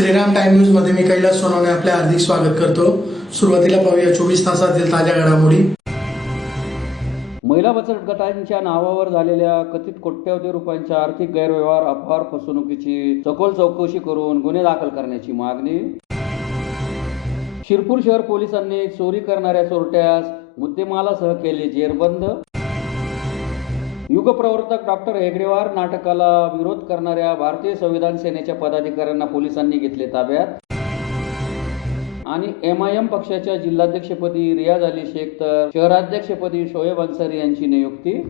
Shriram time news मध्ये मी कैलास सोनवणे आपले हार्दिक स्वागत करतो। सुरुवातीला पाहूया 24 तासातील ताज्या घडामोडी। महिला बचत गटांच्या नावावर झालेल्या कथित कोट्यवधी रुपयांच्या आर्थिक गैरव्यवहार अपहार फसवणुकीची सखोल चौकशी करून गुन्हे दाखल करण्याची मागणी। शिरपूर शहर पोलिसांनी चोरी करणाऱ्या चोरट्यास मुद्देमालासह केले जेरबंद। युगप्रवर्तक डॉक्टर हेगडेवार नाटकाला विरोध करणाऱ्या भारतीय संविधान सेनेच्या पदाधिकाऱ्यांना पोलिसांनी घेतले ताब्यात। आणि MIM पक्षाच्या जिल्हाध्यक्षपदी रियाज अली शेख तर शहराध्यक्षपदी शोएब अन्सारी यांची नियुक्ती।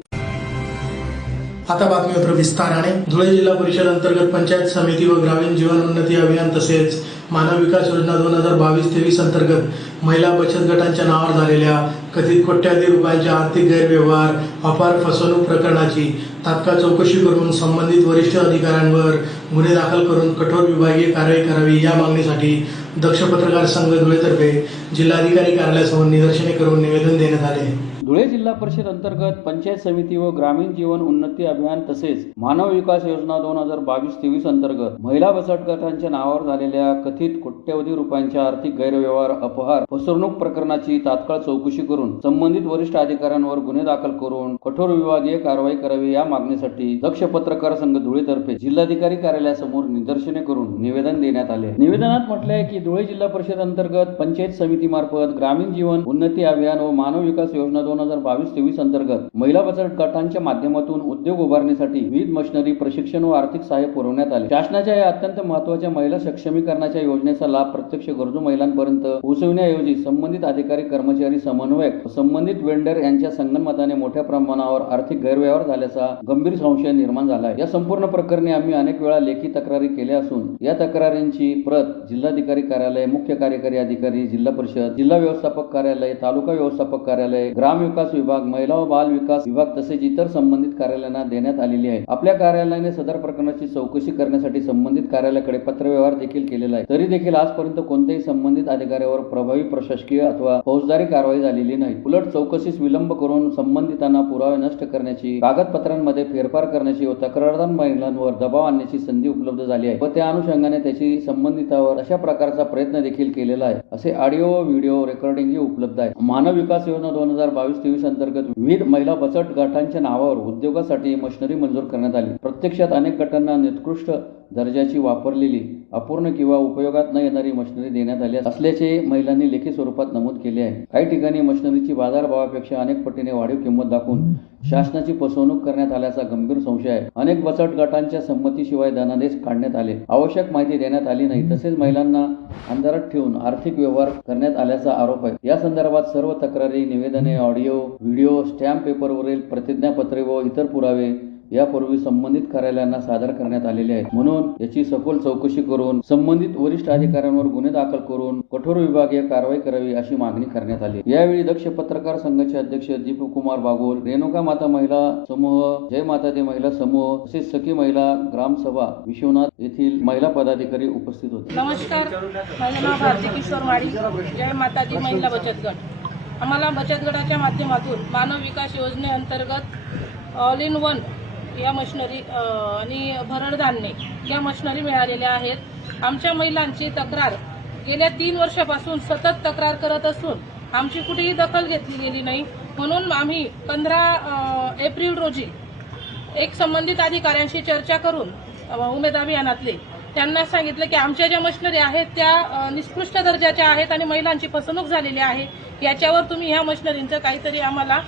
आता बातमीपत्र विस्ताराने। धुळे जिल्हा परिषद अंतर्गत पंचायत समिती व ग्रामीण जीवन उन्नती अभियान तसेच मानव विकास योजना 2022-23 अंतर्गत महिला बचत गटांच्या नावावर झालेल्या कथित कोट्यवधी रुपयांच्या आर्थिक गैरव्यवहार अपहार फसवणूक प्रकरणाची तात्काळ चौकशी करून संबंधित वरिष्ठ अधिकाऱ्यांवर गुन्हे दाखल करून कठोर विभागीय कारवाई करावी या मागणीसाठी दक्ष पत्रकार संघ धुळेतर्फे जिल्हाधिकारी कार्यालयासमोर निदर्शने करून निवेदन देण्यात आले। धुळे जिल्हा परिषद अंतर्गत पंचायत समिती व ग्रामीण जीवन उन्नती अभियान तसेच मानव विकास योजना 2022-23 अंतर्गत महिला बचत गटांच्या नावावर झालेल्या कथित कोट्यवधी रुपयांच्या आर्थिक गैरव्यवहार अपहार फसवणूक प्रकरणाची तात्काळ चौकशी करून संबंधित वरिष्ठ अधिकाऱ्यांवर गुन्हे दाखल करून कठोर विभागीय कारवाई करावी या मागणीसाठी दक्ष पत्रकार संघ धुळेतर्फे जिल्हाधिकारी कार्यालयासमोर निदर्शने करून निवेदन देण्यात आले। निवेदनात म्हटले आहे की धुळे जिल्हा परिषद अंतर्गत पंचायत समिती मार्फत ग्रामीण जीवन उन्नती अभियान व मानव विकास योजना 2022-23 अंतर्गत महिला बचत गटांच्या माध्यमातून उद्योग उभारणीसाठी विविध मशिनरी प्रशिक्षण व आर्थिक सहाय्य पुरवण्यात आले। शासनाच्या या अत्यंत महत्त्वाच्या महिला सक्षमीकरणाच्या योजनेचा लाभ प्रत्यक्ष गरजू महिलांपर्यंत पोहोचविण्याऐवजी संबंधित अधिकारी कर्मचारी समन्वयक संबंधित वेंडर यांच्या संगनमताने मोठ्या प्रमाणावर आर्थिक गैरव्यवहार झाल्याचा गंभीर संशय निर्माण झाला आहे। या संपूर्ण प्रकरणी आम्ही अनेक वेळा लेखी तक्रारी केल्या असून या तक्रारींची प्रत जिल्हाधिकारी कार्यालय, मुख्य कार्यकारी अधिकारी, जिल्हा परिषद, जिल्हा व्यवस्थापक कार्यालय, तालुका व्यवस्थापक कार्यालय, ग्राम विकास विभाग, महिला व बाल विकास विभाग तसेच इतर संबंधित कार्यालयांना देण्यात आलेली आहे। आपल्या कार्यालयाने सदर प्रकरणाची चौकशी करण्यासाठी संबंधित कार्यालयाकडे पत्रव्यवहार देखील केलेला आहे। तरी देखील आजपर्यंत कोणत्याही संबंधित अधिकाऱ्यावर प्रभावी प्रशासकीय अथवा फौजदारी कारवाई झालेली नाही। उलट चौकशीस विलंब करून संबंधितांना पुरावे नष्ट करण्याची, कागदपत्रांमध्ये फेरफार करण्याची व तक्रारदार महिलांवर दबाव आणण्याची संधी उपलब्ध झाली आहे व त्या अनुषंगाने त्याची संबंधितावर अशा प्रकारचा प्रयत्न देखील केलेला आहे असे ऑडिओ व व्हिडिओ रेकॉर्डिंग उपलब्ध आहे। मानव विकास योजना 2022-23 अंतर्गत विविध महिला बचत गटांच्या नावावर उद्योगासाठी मशिनरी मंजूर करण्यात आली। प्रत्यक्षात अनेक गटांना निकृष्ट दर्जाची वापरलेली अपूर्ण किंवा उपयोगात न येणारी मशिनरी देण्यात आली असल्याचे महिलांनी लेखी स्वरूपात नमूद केले आहे। काही ठिकाणी मशिनरीची बाजारभावापेक्षा अनेक पटीने वाढीव किंमत दाखवून शासनाची फसवणूक करण्यात आल्याचा गंभीर संशय आहे। अनेक बचत गटांच्या संमतीशिवाय धनादेश काढण्यात आले, आवश्यक माहिती देण्यात आली नाही तसेच महिलांना अंधारात ठेवून आर्थिक व्यवहार करण्यात आल्याचा आरोप आहे। या संदर्भात सर्व तक्रारी, निवेदने, ऑडिओ, व्हिडिओ, स्टॅम्प पेपरवरील प्रतिज्ञापत्रे व इतर पुरावे यापूर्वी संबंधित कार्यालयांना सादर करण्यात आलेले आहेत। म्हणून याची सखोल चौकशी करून संबंधित वरिष्ठ अधिकाऱ्यांवर गुन्हे दाखल करून कठोर विभागीय कारवाई करावी अशी मागणी करण्यात आली। यावेळी दक्ष पत्रकार संघाचे अध्यक्ष दीपकुमार बागोल, रेणुका माता महिला समूह, जय माता दी महिला समूह तसेच सखी महिला ग्रामसभा विश्वनाथ येथील महिला पदाधिकारी उपस्थित होते। नमस्कार, माझे नाव भारती किशोर माळी, जय माता दी महिला बचत गट। आम्हाला बचत गटाच्या माध्यमातून मानव विकास योजनेअंतर्गत ऑल इन वन या मशिनरी आणि भरड धान्य या मशिनरी मिळालेल्या आहेत। आमच्या महिलांची तक्रार गेल्या 3 वर्षापासून सतत तक्रार करत असून आमची कुठेही दखल घेतली गेली नाही। म्हणून आम्ही 15 एप्रिल रोजी एक संबंधित अधिकाऱ्यांशी चर्चा करून उमेद अभियानातले त्यांना सांगितलं की आमच्या ज्या मशिनरी आहेत त्या निकृष्ट दर्जाच्या आहेत आणि महिलांची फसवणूक झालेली आहे, याच्यावर तुम्ही ह्या मशिनरींचं काहीतरी आम्हाला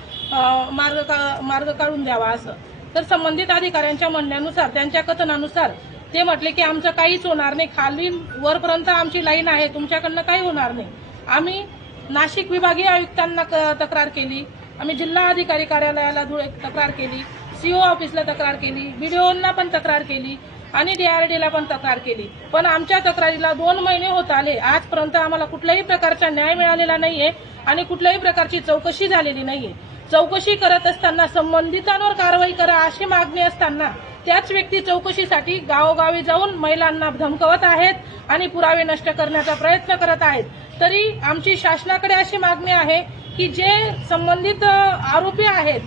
मार्ग काढून द्यावा असं। तर संबंधित अधिकाऱ्यांच्या म्हणण्यानुसार, त्यांच्या कथनानुसार ते म्हटले की आमचं काहीच होणार नाही, खाली वरपर्यंत आमची लाईन आहे, तुमच्याकडनं काही होणार नाही। आम्ही नाशिक विभागीय आयुक्तांना तक्रार केली, आम्ही जिल्हा अधिकारी कार्यालयाला धुळे तक्रार केली, CO ऑफिसला तक्रार केली, BDOंना पण तक्रार केली आणि DRDला पण तक्रार केली, पण आमच्या तक्रारीला 2 महिने होत आले। आजपर्यंत आम्हाला कुठल्याही प्रकारचा न्याय मिळालेला नाहीये आणि कुठल्याही प्रकारची चौकशी झालेली नाहीये। चौकशी करत असताना संबंधितांवर कारवाई करा अशी मागणी असताना त्याच व्यक्ती चौकशीसाठी गावोगावी जाऊन महिलांना धमकवत आहेत आणि पुरावे नष्ट करण्याचा प्रयत्न करत आहेत। तरी आमची शासनाकडे अशी मागणी आहे की जे संबंधित आरोपी आहेत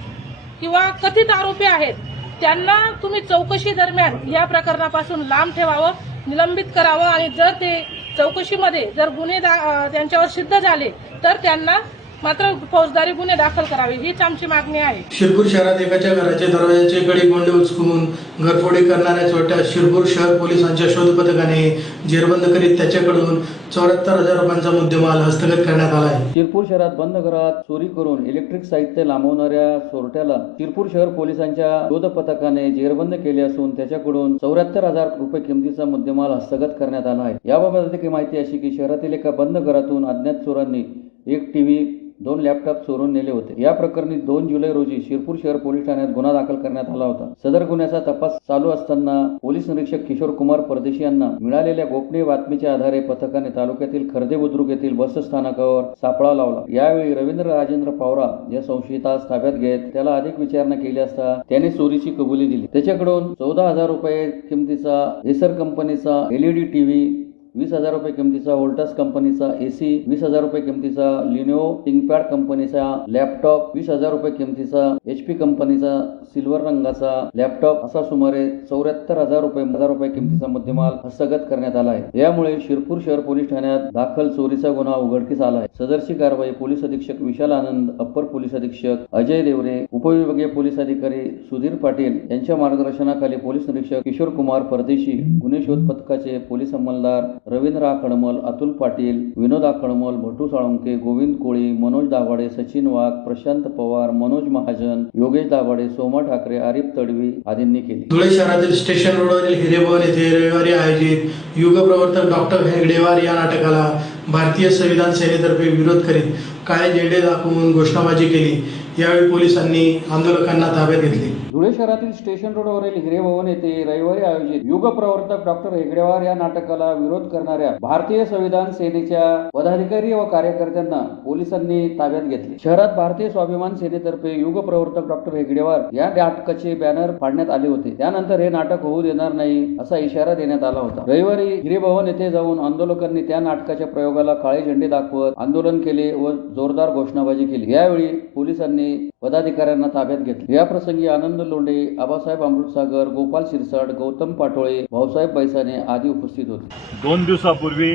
किंवा कथित आरोपी आहेत त्यांना तुम्ही चौकशी दरम्यान या प्रकरणापासून लांब ठेवावं निलंबित करावं आणि जर ते चौकशीमध्ये जर गुन्हे त्यांच्यावर सिद्ध झाले तर त्यांना मात्र फौजदारी गुन्हे दाखल करावे हीच आमची मागणी आहे. शिरपूर शहरात एकाच्या घराचे दरवाजाचे कडी गोंडे उचकून घरफोडी करणाऱ्या चोरट्यात शिरपूर शहर पोलिसांच्या शोध पथकाने जेरबंद करीत त्याच्याकडून 74,000 रुपयांचा मुद्देमाल हस्तगत करण्यात आला आहे. शिरपूर शहरात बंद घरात चोरी करून इलेक्ट्रिक साहित्य लांबवणाऱ्या चोरट्याला शिरपूर शहर पोलिसांच्या शोध पथकाने जेरबंद केले असून त्याच्याकडून 74,000 रुपये किमतीचा मुद्देमाल हस्तगत करण्यात आला आहे. याबाबत अधिक माहिती अशी की शहरातील एका बंद घरातून अज्ञात चोरांनी एक टीव्ही 2 लॅपटॉप चोरून नेले होते. या प्रकरणी 2 जुलै रोजी शिरपूर शहर पोलीस ठाण्यात गुन्हा दाखल करण्यात आला होता. सदर गुन्ह्याचा तपास चालू असताना पोलीस निरीक्षक किशोर कुमार परदेशी यांना मिळालेल्या गोपनीय बातमीच्या आधारे पथकाने तालुक्यातील खर्दे बुद्रुक येथील बस स्थानकावर सापळा लावला. यावेळी रवींद्र राजेंद्र पावरा या संशयितास ताब्यात घेत त्याला अधिक विचारणा केली असता त्याने चोरीची कबुली दिली. त्याच्याकडून 14,000 रुपये किमतीचा एसर कंपनीचा LED टीव्ही, 20,000 रुपये किमतीचा व्होल्टास कंपनीचा AC, 20,000 रुपये किमतीचा लिनोवो थिंकपॅड कंपनीचा लॅपटॉप, 20,000 रुपये किमतीचा HP कंपनीचा सिल्वर रंगाचा लॅपटॉप असा सुमारे 74,000 रुपये किमतीचा मुद्देमाल हस्तगत करण्यात आला आहे. यामुळे शिरपूर शहर पोलीस ठाण्यात दाखल चोरीचा गुन्हा उघडकीस आला आहे. सदरची कारवाई पोलीस अधीक्षक विशाल आनंद, अप्पर पोलीस अधीक्षक अजय देवरे, उपविभागीय पोलीस अधिकारी सुधीर पाटील यांच्या मार्गदर्शनाखाली पोलीस निरीक्षक किशोर कुमार परदेशी, गुन्हे शोध पथकाचे पोलीस अंमलदार रवींद्र आखडमल, अतुल पाटील, विनोद आखडमल, भटू साळुंके, गोविंद कोळी, मनोज दाभाडे, सचिन वाघ, प्रशांत पवार, मनोज महाजन, योगेश दाभाडे, सोमा ठाकरे, आरिफ तडवी आदींनी केली. धुळे शहरातील स्टेशन रोडवरील हिरेभवन येथे रविवारी आयोजित युगप्रवर्तक डॉक्टर हेगडेवार या नाटकाला भारतीय संविधान सेनेतर्फे विरोध करीत काळे झेंडे दाखवून घोषणाबाजी केली. यावेळी पोलिसांनी आंदोलकांना ताब्यात घेतले. धुळे शहरातील स्टेशन रोडवरील हिरेभवन येथे रविवारी आयोजित युगप्रवर्तक डॉक्टर हेगडेवार या नाटकाला विरोध करणाऱ्या भारतीय संविधान सेनेच्या पदाधिकारी व कार्यकर्त्यांना पोलिसांनी ताब्यात घेतले. शहरात भारतीय स्वाभिमान सेनेतर्फे युगप्रवर्तक डॉक्टर हेगडेवार या नाटकाचे बॅनर फाडण्यात आले होते. त्यानंतर हे नाटक होऊ देणार नाही असा इशारा देण्यात आला होता. रविवारी हिरेभवन येथे जाऊन आंदोलकांनी त्या नाटकाच्या प्रयोगाला काळे झेंडे दाखवत आंदोलन केले व जोरदार घोषणाबाजी केली. यावेळी पोलिसांनी पदाधिकाऱ्यांना ताब्यात घेतले. या प्रसंगी आनंद लोंढे, आबासाहेब अमृतसागर, गोपाल शिरसाट, गौतम पाटोळे, भाऊसाहेब बैसाने आदी उपस्थित होते. 2 दिवसापूर्वी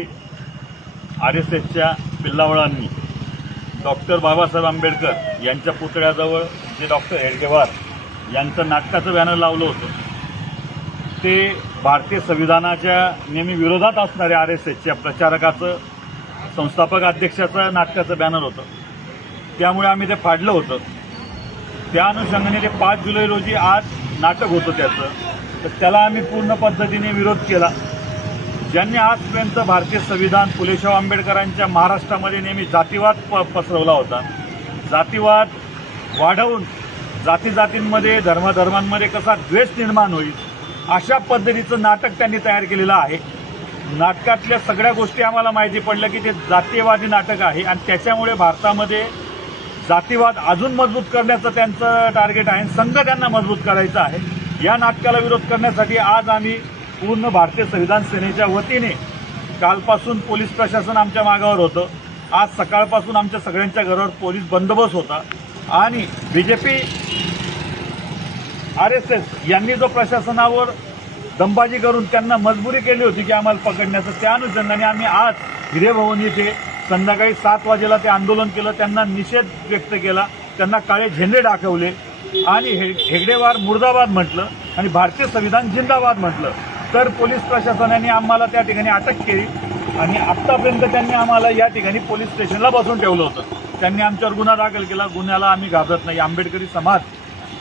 RSSच्या पिल्लावळांनी डॉक्टर बाबासाहेब आंबेडकर यांच्या पुतळ्याजवळ जे डॉक्टर हेगडेवार यांचं नाटकाचं बॅनर लावलं होतं ते भारतीय संविधानाच्या नेहमी विरोधात असणाऱ्या RSSच्या प्रचारकाचं, संस्थापक अध्यक्षाचं नाटकाचं बॅनर होतं. त्यामुळे आम्ही ते फाडलं होतं. त्या अनुषंगाने ते 5 जुलै रोजी आज नाटक होतं त्याचं, तर त्याला आम्ही पूर्ण पद्धतीने विरोध केला. ज्यांनी आजपर्यंत भारतीय संविधान फुलेशाह आंबेडकरांच्या महाराष्ट्रामध्ये नेहमी जातीवाद पसरवला होता, जातीवाद वाढवून जातीजातींमध्ये धर्मांमध्ये कसा द्वेष निर्माण होईल अशा पद्धतीचं नाटक त्यांनी तयार केलेलं आहे. नाटकातल्या सगळ्या गोष्टी आम्हाला माहिती पडल्या की ते जातीयवादी नाटक आहे आणि त्याच्यामुळे भारतामध्ये जातीवाद अजून मजबूत करण्याचं त्यांचं टार्गेट आहे. संघ त्यांना मजबूत करायचा आहे. या नाटकाला विरोध करण्यासाठी आज आम्ही पूर्ण भारतीय संविधान सेनेच्या वतीने कालपासून पोलीस प्रशासन आमच्या मागावर होतं. आज सकाळपासून आमच्या सगळ्यांच्या घरावर पोलीस बंदोबस्त होता आणि BJP RSS यांनी जो प्रशासनावर दंबाजी करून त्यांना मजबुरी केली होती की आम्हाला पकडण्याचं, त्या अनुषंगाने आम्ही आज हिरेभवन येथे संध्याकाळी 7 वाजेला ते आंदोलन केलं. त्यांना निषेध व्यक्त केला, त्यांना काळे झेंडे दाखवले आणि हेगडेवार मुर्दाबाद म्हटलं आणि भारतीय संविधान जिंदाबाद म्हटलं. तर पोलीस प्रशासनाने आम्हाला त्या ठिकाणी अटक केली आणि आत्तापर्यंत त्यांनी आम्हाला या ठिकाणी पोलीस स्टेशनला बसवून ठेवलं होतं. त्यांनी आमच्यावर गुन्हा दाखल केला. गुन्ह्याला आम्ही घाबरत नाही. आंबेडकरी समाज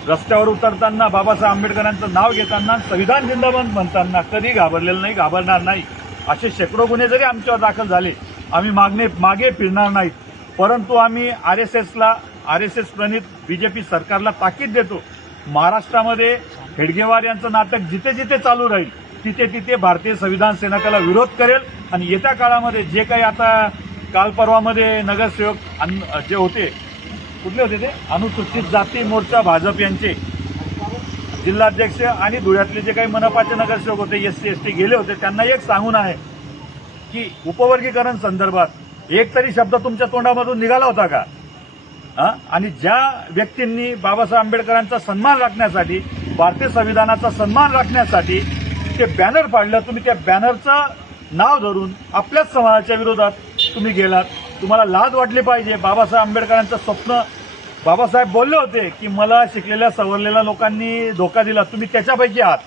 रस्त्यावर उतरताना बाबासाहेब आंबेडकरांचं नाव घेताना, संविधान जिंदाबाद म्हणताना कधी घाबरलेलं नाही, घाबरणार नाही. असे शेकडो गुन्हे जरी आमच्यावर दाखल झाले आम्ही मागे फिरणार नाहीत. परंतु आम्ही RSS प्रणित BJP सरकारला ताकीद देतो, महाराष्ट्रामध्ये हेगडेवार यांचं नाटक जिथे जिथे चालू राहील तिथे तिथे भारतीय संविधान सेना त्याला विरोध करेल आणि येत्या काळामध्ये जे काही आता काल परवामध्ये नगरसेवक जे होते, कुठले होते ते, अनुसूचित जाती मोर्चा भाजप यांचे जिल्हाध्यक्ष आणि धुळ्यातले जे काही मनपाचे नगरसेवक होते, SC ST गेले होते, त्यांना एक सांगून आहे की उपवर्गीकरण संदर्भात एक तरी शब्द तुमच्या तोंडामधून निघाला होता का? आणि ज्या व्यक्तींनी बाबासाहेब आंबेडकरांचा सन्मान राखण्यासाठी, भारतीय संविधानाचा सन्मान राखण्यासाठी ते बॅनर फाडलं, तुम्ही त्या बॅनरचं नाव धरून आपल्याच समाजाच्या विरोधात तुम्ही गेलात. तुम्हाला लाज वाटली पाहिजे. बाबासाहेब आंबेडकरांचं स्वप्न, बाबासाहेब बोलले होते की मला शिकलेल्या सवरलेल्या लोकांनी धोका दिला, तुम्ही त्याच्यापैकी आहात.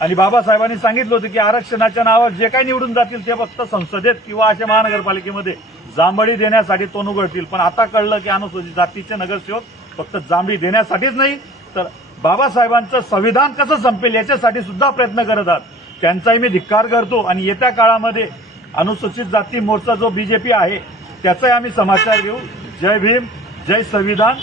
आणि बाबासाहेबांनी सांगितलं होतं की आरक्षणाच्या नावावर जे काही निवडून जातील ते फक्त संसदेत किंवा अशा महानगरपालिकेमध्ये जांभळी देण्यासाठी तोंड उघडतील. पण आता कळलं की अनुसूचित जातीचे नगरसेवक फक्त जांभळी देण्यासाठीच नाही, तर बाबासाहेबांचं संविधान कसं संपेल याच्यासाठी सुद्धा प्रयत्न करत आहात. त्यांचाही मी धिक्कार करतो. आणि येत्या काळामध्ये अनुसूचित जाती मोर्चा जो बीजेपी आहे त्याचाही आम्ही समाचार घेऊ. जय भीम, जय संविधान,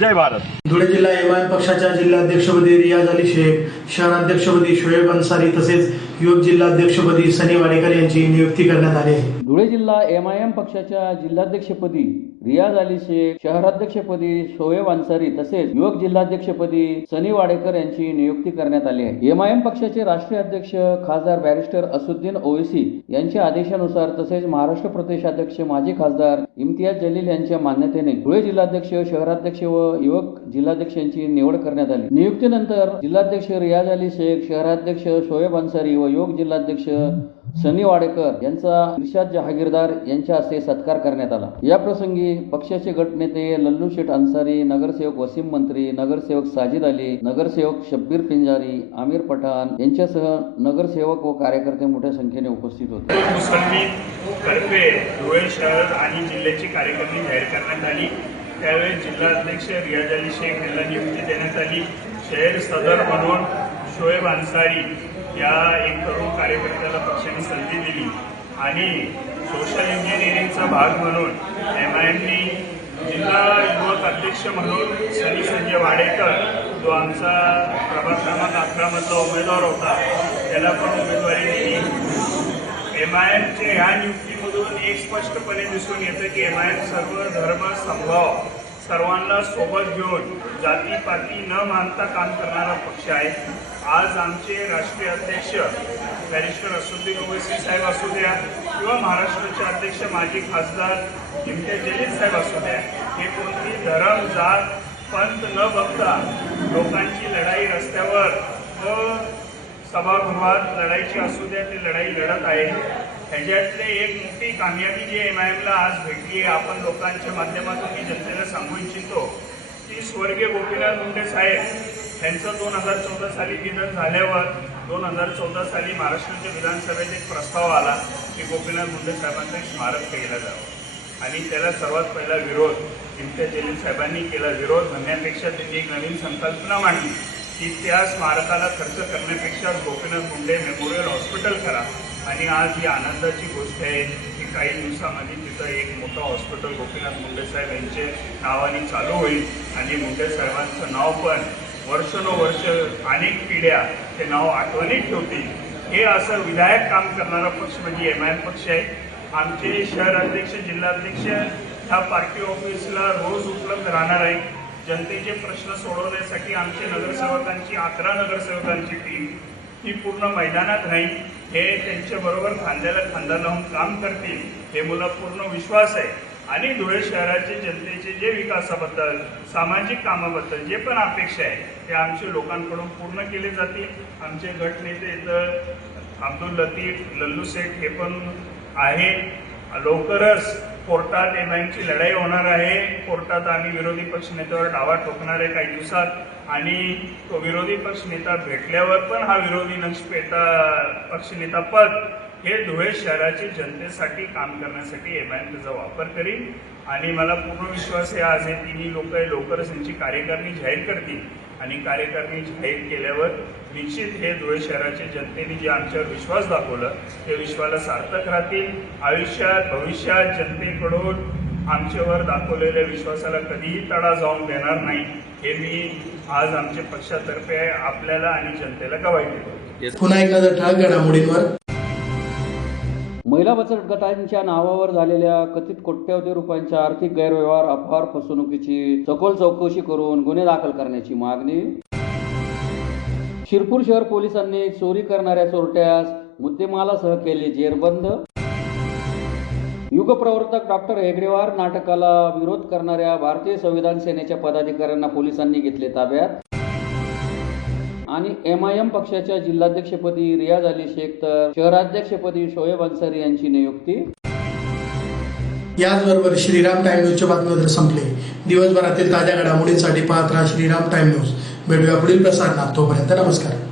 जय भारत. धुळे जिल्हा एमआयएम पक्षाच्या जिल्हाध्यक्षपदी रियाज अली शेख, शहराध्यक्षपदी शोएब अन्सारी तसेच युवक जिल्हाध्यक्षपदी सनी वाडेकर यांची नियुक्ती करण्यात आली आहे. धुळे जिल्हा एमआयएम पक्षाच्या जिल्हाध्यक्षपदी रियाज अली शेख, शहराध्यक्षपदी शोएब अन्सारी तसेच युवक जिल्हाध्यक्षपदी सनी वाडेकर यांची नियुक्ती करण्यात आली आहे. एमआयएम पक्षाचे राष्ट्रीय अध्यक्ष खासदार बॅरिस्टर असुद्दीन ओवैसी यांच्या आदेशानुसार तसेच महाराष्ट्र प्रदेशाध्यक्ष माजी खासदार इम्तियाज जलील यांच्या मान्यतेने धुळे जिल्हाध्यक्ष, शहराध्यक्ष व युवक जिल्हाध्यक्ष यांची निवड करण्यात आली. नियुक्तीनंतर जिल्हाध्यक्ष रियाज अली शेख, शहराध्यक्ष शोएब अन्सारी व युवक जिल्हाध्यक्ष सनी वाडेकर यांचा इर्शाद जहागीरदार यांच्या हस्ते सत्कार करण्यात आला. या प्रसंगी पक्षाचे गटनेते लल्लू शेठ अन्सारी, नगरसेवक वसीम मंत्री, नगरसेवक साजिद अली, नगरसेवक शब्बीर पिंजारी, आमिर पठाण यांच्यासह नगरसेवक व कार्यकर्ते मोठ्या संख्येने उपस्थित होते. मुसलमान तर्फे धुळे शहर आणि जिल्ह्याची कार्यकारिणी जाहीर करण्यात आली. त्यावेळी जिल्हाध्यक्ष रियाज अली शेख यांना नियुक्ती देण्यात आली. शहर सदर म्हणून शोएब अन्सारी या एक तरुण कार्यकर्त्याला पक्षाने संधी दिली आणि सोशल इंजिनिअरिंगचा भाग म्हणून एमआयएमनी जिल्हा युवक अध्यक्ष म्हणून सनी संजय वाडेकर, जो आमचा प्रभाग क्रमांक 11 मधला उमेदवार होता, त्याला पण उमेदवारी दिली. एमआयएमच्या ह्या नियुक्तीमधून एक स्पष्टपणे दिसून येतं की एमआयएम सर्व धर्म समभाव सर्वांना सोबत घेऊन जातीपाती न मानता काम करणारा पक्ष आहे. आज आमचे राष्ट्रीय अध्यक्ष बॅरिस्टर असुद्दीन ओवैसी साहेब असू द्या किंवा महाराष्ट्राचे अध्यक्ष माजी खासदार इम्तियाज जलील साहेब असू द्या, हे कोणती धर्म, जात, पंथ न बघता लोकांची लढाई रस्त्यावर व सभागृहात लढाईची असू द्या, ती लढाई लढत आहे. ह्याच्यातले एक मोठी कामयाबी जी एमआयएमला आज भेटली आहे, आपण लोकांच्या माध्यमातून मी जनतेला सांगू इच्छितो की स्वर्गीय गोपीनाथ मुंडे साहेब यांचं 2014 साली निधन झाल्यावर 2014 साली महाराष्ट्राच्या विधानसभेत एक प्रस्ताव आला की गोपीनाथ मुंडे साहेबांचं एक स्मारक केलं जावं आणि त्याला सर्वात पहिला विरोध इम्तियाज जलील साहेबांनी केला. विरोध म्हणण्यापेक्षा त्यांनी एक नवीन संकल्पना मांडली की त्या स्मारकाला खर्च करण्यापेक्षा गोपीनाथ मुंडे मेमोरियल हॉस्पिटल करा. आणि आज ही आनंदाची गोष्ट आहे की काही दिवसामध्ये तिथं एक मोठं हॉस्पिटल गोपीनाथ मुंडे साहेब यांचे नावाने चालू होईल आणि मुंडे साहेबांचं नाव पण वर्षानुवर्ष अनेक पिढ्या ते नाव आठवणीत ठेवतील. हे असं विधायक काम करणारा पक्ष म्हणजे एमआयएम पक्ष आहे. आमचे शहराध्यक्ष, जिल्हाध्यक्ष ह्या पार्टी ऑफिसला रोज उपलब्ध राहणार आहे. जनतेचे प्रश्न सोडवण्यासाठी आमचे नगरसेवकांची 11 नगरसेवकांची टीम ही पूर्ण मैदानात राहील. हे त्यांच्याबरोबर खांद्याला खांदा लावून काम करतील हे मला पूर्ण विश्वास आहे. आणि धुळे शहराचे जनतेचे जे विकासाबद्दल, सामाजिक कामाबद्दल जे पण अपेक्षा आहे ते आमचे लोकांकडून पूर्ण केले जातील. आमचे गटनेते इथं अब्दुल लतीफ, लल्लू शेठ हे पण आहे. लवकरच कोर्टात एमआयएमची लढाई होणार आहे. कोर्टात आम्ही विरोधी पक्षनेत्यावर डावा ठोकणार आहे काही दिवसात आणि तो विरोधी पक्षनेता भेटल्यावर पण हा विरोधी पक्षनेता पद हे धुळे शहराच्या जनतेसाठी काम करण्यासाठी एमआयएम त्याचा वापर करील. आणि मला पूर्ण विश्वास आहे आज हे तिन्ही लोक लवकरच यांची कार्यकारिणी जाहीर करतील आणि कार्यकारिणी जाहीर केल्यावर निश्चित हे धुळे शहराच्या जनतेने जे आमच्यावर विश्वास दाखवला ते विश्वाला सार्थक राहतील. आयुष्यात भविष्यात जनतेकडून आमच्यावर दाखवलेल्या विश्वासाला कधीही तडा जाऊन देणार नाही हे मी आज आमच्या पक्षातर्फे आपल्याला आणि जनतेला गवाही देतो. पुन्हा एक नजर ठळक घडामोडींवर. महिला बचत गटांच्या नावावर झालेल्या कथित कोट्यवधी रुपयांच्या आर्थिक गैरव्यवहार, अपहार, फसवणुकीची सखोल चौकशी करून गुन्हे दाखल करण्याची मागणी. शिरपूर शहर पोलिसांनी चोरी करणाऱ्या चोरट्यास मुद्देमालासह केले जेरबंद. युगप्रवर्तक डॉक्टर हेगडेवार नाटकाला विरोध करणाऱ्या भारतीय संविधान सेनेच्या पदाधिकाऱ्यांना पोलिसांनी घेतले ताब्यात. आणि MIM पक्षाच्या जिल्हाध्यक्षपदी रियाज अली शेख तर शहराध्यक्षपदी शोएब अन्सारी यांची नियुक्ती. याचबरोबर श्रीराम टाइम न्यूजचे बातमीपत्र संपले. दिवसभरातील ताज्या घडामोडींसाठी पाहत राहा श्रीराम टाइम न्यूज. भेटूया पुढील प्रसारणात. तोपर्यंत नमस्कार.